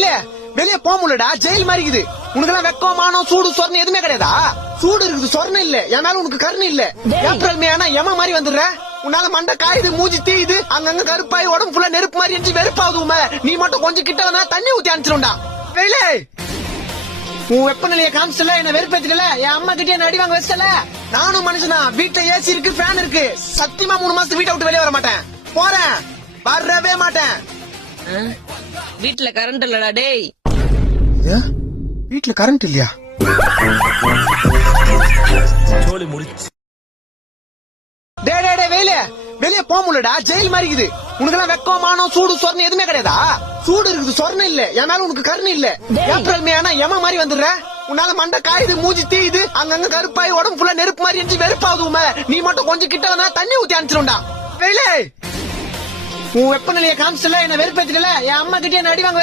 வெயிலே வெளியே போக முடியலடா, ஜெயில் மாதிரி இருக்குது. உனக்கு வெக்கம் மானம் சூடு சொரணை எதுவுமே கிடையாதா? சூடு இருக்குது, சொரணை இல்ல. என் மேல உனக்கு கருணை இல்ல. ஏப்ரல் மே ஆனா எம மாதிரி வந்துடுற. உன்னால மண்டை காயுது, மூஞ்சி தீயுது, அங்கங்க கருப்பாய் உடம்பு ஃபுல்லா நெருப்பு மாதிரி இருந்துச்சு, வெறுப்பாகுது. நீ மட்டும் கொஞ்சம் கிட்ட வந்தா தண்ணி ஊத்தி அனுப்பிச்சிடும்டா. வெயிலே உன் வெப்பநிலையை காமிச்சல, என்ன வெறுப்பேத்திடல, என் அம்மா கிட்டே என்ன அடி வாங்க வச்சல. நானும் மனுஷனா, வீட்டுல ஏசி இருக்கு, ஃபேன் இருக்கு. சத்தியமா 3 மாசத்துக்கு வீட்டை விட்டு வெளியே வர மாட்டேன். போறேன், வரவே மாட்டேன். வீட்டுல கரண்ட் இல்லடா டேய். வீட்டுல கரண்ட் இல்லையா? டே வெயில வெளியே போக முடியலடா, ஜெயில் மாதிரி இருக்குது. உனக்கு வெக்கம் மானம் சூடு சொரணை எதுவுமே கிடையாதா? சூடு இருக்குது, சொரணை இல்ல. என் மேல உனக்கு கருணை இல்ல. ஏப்ரல் மே ஆனா எம மாதிரி வந்துடுற. உன்னால மண்டை காயுது, மூஞ்சி தீயுது, அங்கங்க கருப்பாய் உடம்பு ஃபுல்லா நெருப்பு மாதிரி இருந்துச்சு, வெறுப்பாகுது. நீ மட்டும் கொஞ்சம் கிட்ட வந்தா தண்ணி ஊத்தி அனுப்பிச்சிடும்டா. வெயிலே உன் வெப்பநிலையை காமிச்சல, என்ன வெறுப்பேத்திடல, என் அம்மா கிட்டே என்ன அடி வாங்க